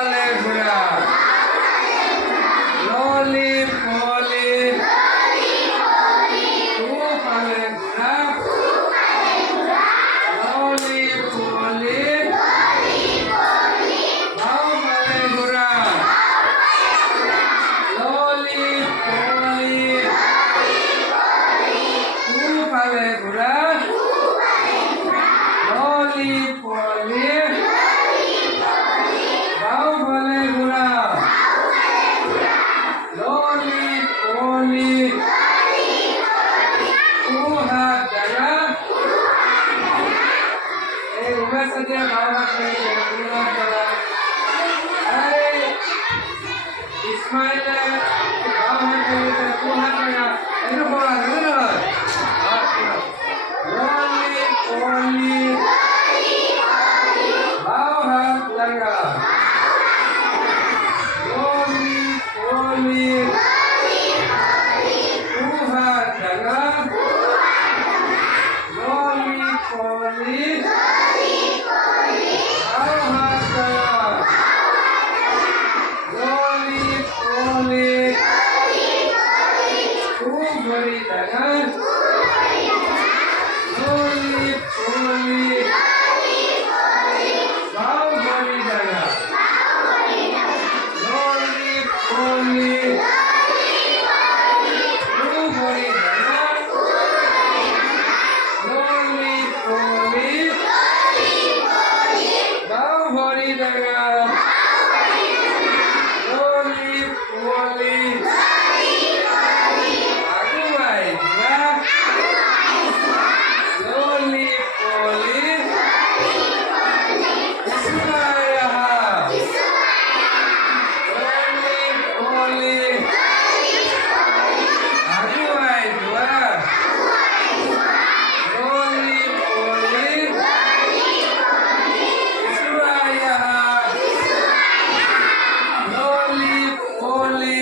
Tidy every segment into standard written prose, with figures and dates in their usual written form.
ফালে ঘোরা ললি পলি টু ফালে ঘোরা ললি পলি বাউ ফালে ঘোরা ললি পলি টু ফালে ঘোরা ললি পলি বাউ ফালে ঘোরা ললি পলি টু হাত জায়গা এই উমের সাথে বাউ হাত করে টু হাত জায়গা এই ইসমাইল বাউ হাত করে টু হাত জায়গা এনো বলা এনো ললি পলি বাউ হাত জায়গা ললি পলি টু হাত জায়গা ললি পলি বাউ হাত জায়গা ললি পলি টু ভরি জায়গা ললি পলি বাউ ভরি জায়গা ললি পলি টু ভরি জায়গা ললি পলি বাউ ভরি জায়গা ললি পলি আগুয়াই ঘোরা ললি পলি ইসমাইয়া ললি পলি আগুয়াই ঘোরা ললি পলি ইসমাইয়া ললি পলি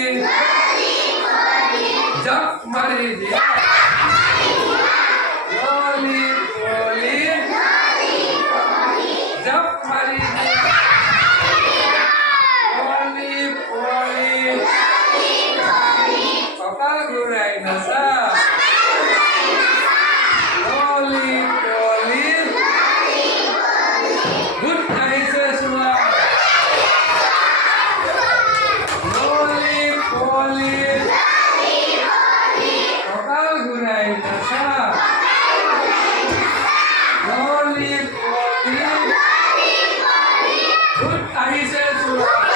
জপ মারি দিয়া ললি পলি জপ মারি দিয়া ললি পলি কপাল ঘুরাই নাচা ললি পলি ভূত আহিছে চোৱা ললি পলি কপাল ঘুরাই নাচা ললি পলি ভূত আহিছে চোৱা